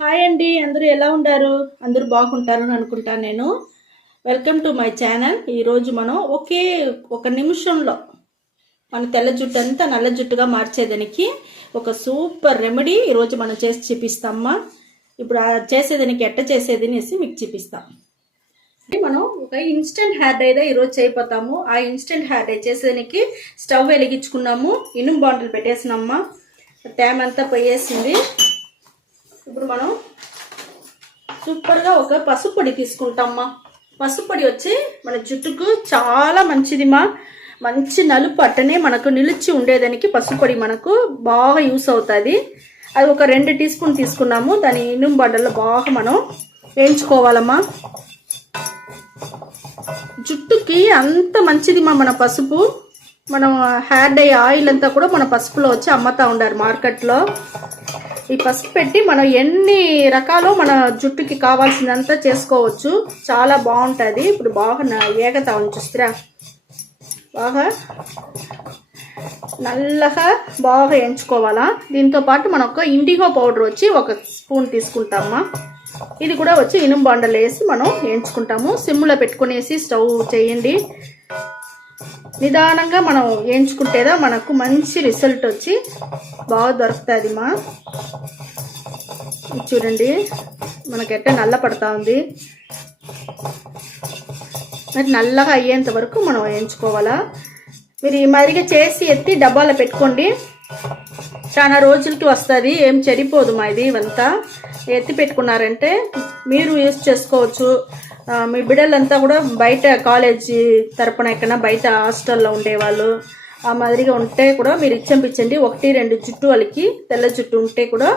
Hi అండి, అందరూ ఎలా ఉంటారు? అందరూ బాగుంటారని అనుకుంటాను నేను. Welcome to my channel. ఈరోజు మనం ఒక నిమిషంలో మన తెల్ల జుట్టు అంతా నల్ల జుట్టుగా మార్చేదానికి ఒక సూపర్ రెమెడీ ఈరోజు మనం చేసి చూపిస్తామా. ఇప్పుడు ఆ చేసేదానికి ఎట్ట చేసేది అనేసి మీకు చూపిస్తాం. మనం ఒక ఇన్స్టెంట్ హెయిర్ డై ఈరోజు చేయపోతాము. ఆ ఇన్స్టెంట్ హెయిర్ డై చేసేదానికి స్టవ్ వెలిగించుకున్నాము, ఇనుము బాంటలు పెట్టేసినమ్మా, తేమంతా పోయేసింది. ఇప్పుడు మనం సూపర్గా ఒక పసుపు పొడి తీసుకుంటామా. పసుపు పొడి వచ్చి మన జుట్టుకు చాలా మంచిదిమా. మంచి నలుపు అట్టనే మనకు నిలిచి ఉండేదానికి పసుపు పొడి మనకు బాగా యూస్ అవుతుంది. అది ఒక 2 టీ స్పూన్ తీసుకున్నాము. దాని ఇనుము బండల్లో బాగా మనం వేయించుకోవాలమ్మా. జుట్టుకి అంత మంచిదిమా మన పసుపు. మనం హెయిర్ డై ఆయిల్ అంతా కూడా మన పసుపులో వచ్చి అమ్ముతూ ఉండారు మార్కెట్లో. ఈ పసుపు పెట్టి మనం ఎన్ని రకాలు మన జుట్టుకి కావాల్సిందంతా చేసుకోవచ్చు. చాలా బాగుంటుంది. ఇప్పుడు బాగా ఏగతా చూస్తారా, బాగా నల్లగా బాగా వేయించుకోవాలా. దీంతో పాటు మనం ఒక ఇండిగో పౌడర్ వచ్చి 1 స్పూన్ తీసుకుంటామా. ఇది కూడా వచ్చి ఇనుము బండలు వేసి మనం వేయించుకుంటాము. సిమ్లో పెట్టుకునేసి స్టవ్ చేయండి. నిదానంగా మనం వేయించుకుంటేదా మనకు మంచి రిజల్ట్ వచ్చి బాగా దొరుకుతుంది మా. చూడండి మనకెట్ట నల్ల పడతా ఉంది. మరి నల్లగా అయ్యేంత వరకు మనం వేయించుకోవాలా. మీరు ఈ మాదిరిగా చేసి ఎత్తి డబ్బాలో పెట్టుకోండి, చాలా రోజులకి వస్తుంది, ఏం చెడిపోదు మా. ఇది ఇవంతా ఎత్తి పెట్టుకున్నారంటే మీరు యూజ్ చేసుకోవచ్చు. మీ బిడ్డలంతా కూడా బయట కాలేజీ తరపున ఎక్కడన్నా బయట హాస్టల్లో ఉండేవాళ్ళు ఆ మాదిరిగా ఉంటే కూడా మీరు ఇచ్చంపించండి. 1-2 జుట్టు వాళ్ళకి తెల్ల జుట్టు ఉంటే కూడా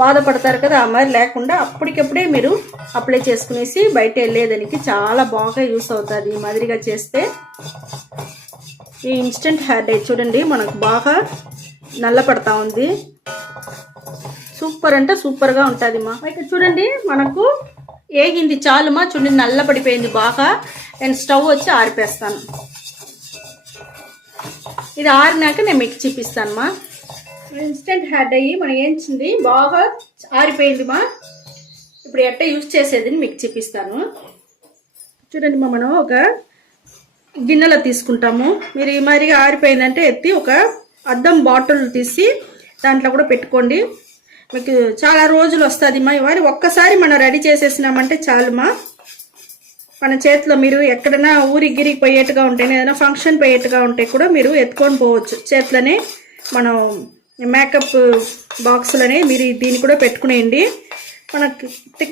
బాధపడతారు కదా. ఆ మాదిరి లేకుండా అప్పటికప్పుడే మీరు అప్లై చేసుకునేసి బయట వెళ్ళేదానికి చాలా బాగా యూస్ అవుతుంది. ఈ మాదిరిగా చేస్తే ఈ ఇన్స్టెంట్ హెయిర్ డై చూడండి మనకు బాగా నల్ల పడతా ఉంది. సూపర్ అంటే సూపర్గా ఉంటుంది మా. అయితే చూడండి మనకు ఏగింది చాలుమా. చూడండి నల్ల పడిపోయింది బాగా. నేను స్టవ్ వచ్చి ఆరిపేస్తాను. ఇది ఆరినాక నేను మీకు చూపిస్తాను మా. ఇన్స్టెంట్ హెయిర్ డై మనం ఏంచింది బాగా ఆరిపోయింది మా. ఇప్పుడు ఎట్ట యూజ్ చేసేది మీకు చూపిస్తాను. చూడండి మా, మనం ఒక గిన్నెలో తీసుకుంటాము. మీరు ఈ మాదిరిగా ఆరిపోయిందంటే ఎత్తి ఒక అద్దం బాటిల్ తీసి దాంట్లో కూడా పెట్టుకోండి. మీకు చాలా రోజులు వస్తుంది మా. ఇవన్నీ ఒక్కసారి మనం రెడీ చేసేసినామంటే చాలుమా. మన చేతిలో మీరు ఎక్కడైనా ఊరికి గిరికి పోయేట్టుగా ఉంటేనే, ఏదైనా ఫంక్షన్ పోయేట్టుగా ఉంటే కూడా మీరు ఎత్తుకొని పోవచ్చు. చేతిలోనే మనం మేకప్ బాక్సులనే మీరు దీన్ని కూడా పెట్టుకునేయండి. మనకి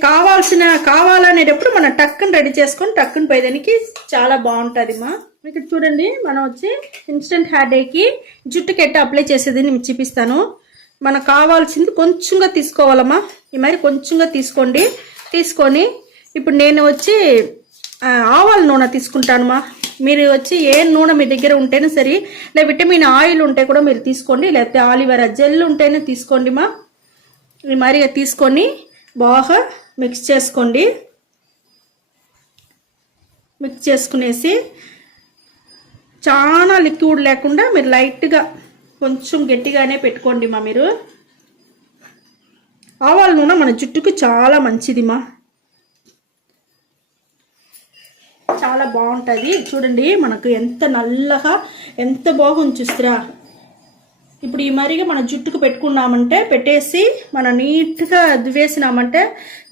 కావాలనేటప్పుడు మనం టక్కుని రెడీ చేసుకొని టక్కుని పోయేదానికి చాలా బాగుంటుంది మా. ఇక్కడ చూడండి మనం వచ్చి ఇన్స్టెంట్ హెయిర్ డైకి జుట్టుకి ఎట్ట అప్లై చేసేది నేను చూపిస్తాను. మనకు కావాల్సింది కొంచెంగా తీసుకోవాలమ్మా. ఈ మరి కొంచెంగా తీసుకోండి. తీసుకొని ఇప్పుడు నేను వచ్చి ఆవాల నూనె తీసుకుంటానమ్మా. మీరు వచ్చి ఏ నూనె మీ దగ్గర ఉంటేనే సరే, లేదా విటమిన్ ఆయిల్ ఉంటే కూడా మీరు తీసుకోండి, లేకపోతే ఆలివేరా జెల్ ఉంటేనే తీసుకోండి మా. ఈ మరి తీసుకొని బాగా మిక్స్ చేసుకోండి. మిక్స్ చేసుకునేసి చాలా లిక్విడ్ లేకుండా మీరు లైట్గా కొంచెం గట్టిగానే పెట్టుకోండి మా. మీరు ఆవాల నూనె మన జుట్టుకు చాలా మంచిది మా, చాలా బాగుంటుంది. చూడండి మనకు ఎంత నల్లగా ఎంత బాగుంది చూస్తారా. ఇప్పుడు ఈ మరిగా మన జుట్టుకు పెట్టుకున్నామంటే పెట్టేసి మనం నీట్గా దువ్వేసినామంటే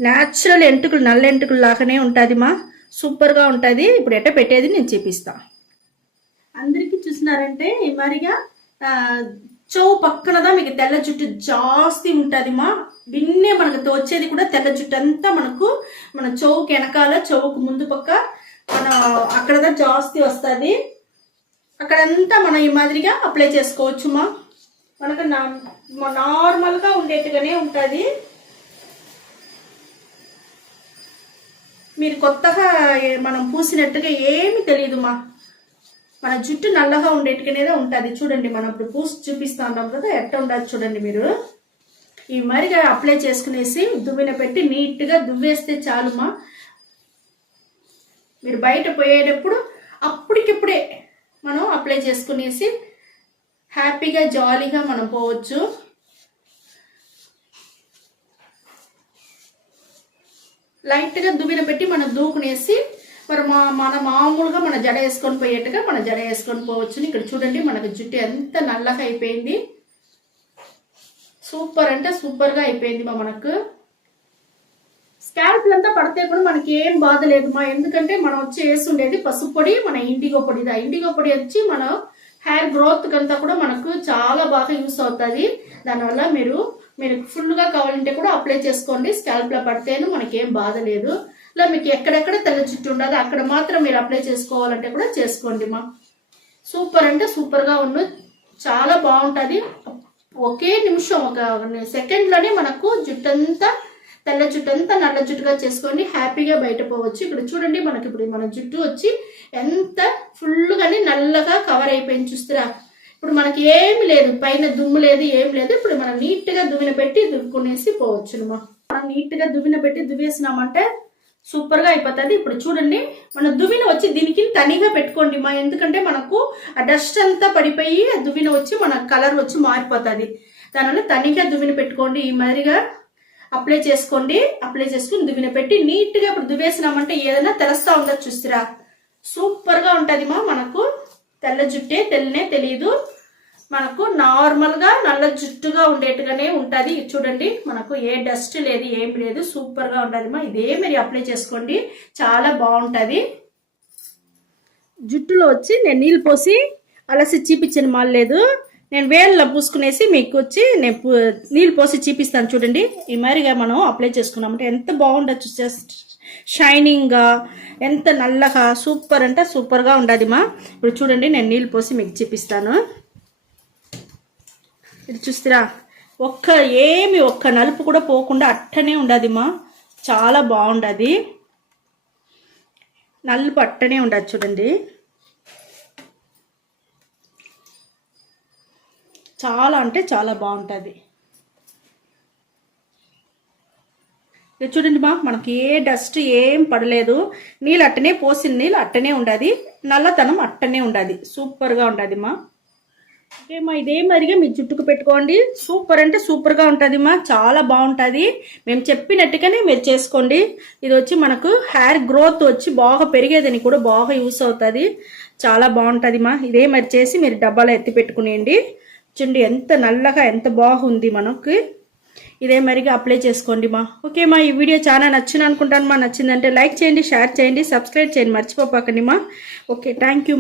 న్యాచురల్ ఎంటుకలు నల్ల ఎంటుకలు లాగానే ఉంటుంది మా. సూపర్గా ఉంటుంది. ఇప్పుడు ఎట్ట పెట్టేది నేను చూపిస్తాను. అందరికీ చూసినారంటే ఈ మరిగా చెవు పక్కనదా మీకు తెల్ల జుట్టు జాస్తి ఉంటుంది మా. బిన్నే మనకు తోచేది కూడా తెల్ల జుట్టు అంతా మనకు మన చెవుకి వెనకాల, చెవుకు ముందు పక్క మన అక్కడదా జాస్తి వస్తుంది. అక్కడంతా మనం ఈ మాదిరిగా అప్లై చేసుకోవచ్చు మా. మనకు నార్మల్గా ఉండేట్టుగానే ఉంటుంది. మీరు కొత్తగా మనం పూసినట్టుగా ఏమి తెలియదు మా. మన జుట్టు నల్లగా ఉండేట్టుగానే ఉంటుంది. చూడండి మనం ఇప్పుడు పూసి చూపిస్తా ఉన్నాం కదా ఎట్ట ఉండదు చూడండి. మీరు ఈ మరిగా అప్లై చేసుకునేసి దువ్వెన పెట్టి నీట్గా దువ్వేస్తే చాలుమా. మీరు బయట పోయేటప్పుడు అప్పటికిప్పుడే మనం అప్లై చేసుకునేసి హ్యాపీగా జాలీగా మనం పోవచ్చు. లైట్గా దువ్విన పెట్టి మనం దూకునేసి మరి మన మామూలుగా మన జడ వేసుకొని పోయేట్టుగా మన జడ వేసుకొని పోవచ్చు. ఇక్కడ చూడండి మనకు జుట్టు ఎంత నల్లగా అయిపోయింది. సూపర్ అంటే సూపర్గా అయిపోయింది మనకు. స్కాల్ప్ అంతా పడితే కూడా మనకి ఏం బాధ లేదు ఎందుకంటే మనం వచ్చి వేసుండేది పసుపు పొడి, మన ఇండిగో పొడి. ఇండిగో పొడి వచ్చి మనం హెయిర్ గ్రోత్ కంతా కూడా మనకు చాలా బాగా యూస్ అవుతుంది. దానివల్ల మీరు ఫుల్గా కావాలంటే కూడా అప్లై చేసుకోండి. స్కాల్ప్లో పడితేను మనకేం బాధ లేదు. ఇలా మీకు ఎక్కడెక్కడ తెల్ల జుట్టు ఉండదు అక్కడ మాత్రం మీరు అప్లై చేసుకోవాలంటే కూడా చేసుకోండి సూపర్ అంటే సూపర్గా చాలా బాగుంటుంది. ఒకే నిమిషం ఒక సెకండ్లోనే మనకు జుట్టంతా తెల్ల జుట్టు అంతా నల్ల జుట్టుగా చేసుకొని హ్యాపీగా బయట పోవచ్చు. ఇక్కడ చూడండి మనకి ఇప్పుడు మన జుట్టు వచ్చి ఎంత ఫుల్గానే నల్లగా కవర్ అయిపోయింది చూస్తారా. ఇప్పుడు మనకి ఏమి లేదు, పైన దుమ్ము లేదు, ఏం లేదు. ఇప్పుడు మనం నీట్గా దువ్విన పెట్టి దువ్వుకునేసి పోవచ్చు. మనం నీట్గా దువ్విన పెట్టి దువ్వేసినామంటే సూపర్గా అయిపోతుంది. ఇప్పుడు చూడండి మన దువ్విన వచ్చి దీనికి తనిగా పెట్టుకోండి ఎందుకంటే మనకు ఆ డస్ట్ అంతా పడిపోయి ఆ దువ్విన వచ్చి మన కలర్ వచ్చి మారిపోతుంది. దానివల్ల తనిగా దువ్విన పెట్టుకోండి. ఈ మాదిరిగా అప్లై చేసుకోండి. అప్లై చేసుకుని దువ్విన పెట్టి నీట్గా ఇప్పుడు దువ్వేసినామంటే ఏదైనా తెలుస్తా ఉండదు చూస్తారా. సూపర్గా ఉంటుంది మనకు తెల్ల జుట్టే తెలియదు. మనకు నార్మల్గా నల్ల జుట్టుగా ఉండేట్టుగానే ఉంటుంది. చూడండి మనకు ఏ డస్ట్ లేదు, ఏం లేదు, సూపర్గా ఉంటుంది ఇదే మీరు అప్లై చేసుకోండి, చాలా బాగుంటుంది. జుట్టులో వచ్చి నేను నీళ్ళు పోసి అలసి చీపించిన లేదు, నేను వేళ్ళలో పూసుకునేసి మీకు వచ్చి నేను నీళ్ళు పోసి చీపిస్తాను. చూడండి ఈ మాదిరిగా మనం అప్లై చేసుకున్నామంటే ఎంత బాగుండొచ్చు, జస్ట్ షైనింగ్గా ఎంత నల్లగా సూపర్ అంటే సూపర్గా ఉండదు ఇప్పుడు చూడండి నేను నీళ్ళు పోసి మీకు చీపిస్తాను. ఇది చూస్తారా ఒక్క నలుపు కూడా పోకుండా అట్టనే ఉండదు చాలా బాగుండదు. నలుపు అట్టనే ఉండదు చూడండి, చాలా అంటే చాలా బాగుంటుంది. ఇది చూడండి మనకి ఏ డస్ట్ ఏం పడలేదు. నీళ్ళు అట్టనే పోసిన నీళ్ళు అట్టనే ఉండదు, నల్లతనం అట్టనే ఉండదు, సూపర్గా ఉండదు ఓకే ఇదే మరిగా మీ జుట్టుకు పెట్టుకోండి. సూపర్ అంటే సూపర్గా ఉంటుంది చాలా బాగుంటుంది. మేము చెప్పినట్టుగానే మీరు చేసుకోండి. ఇది వచ్చి మనకు హెయిర్ గ్రోత్ వచ్చి బాగా పెరిగేదని కూడా బాగా యూస్ అవుతుంది, చాలా బాగుంటుంది ఇదే మరి చేసి మీరు డబ్బాలో ఎత్తి పెట్టుకునేయండి. చూడండి ఎంత నల్లగా ఎంత బాగుంది మనకు. ఇదే మరిగా అప్లై చేసుకోండి ఓకే ఈ వీడియో చాలా నచ్చింది అనుకుంటాను నచ్చిందంటే లైక్ చేయండి, షేర్ చేయండి, సబ్స్క్రైబ్ చేయండి మర్చిపోకండి ఓకే థ్యాంక్ యూ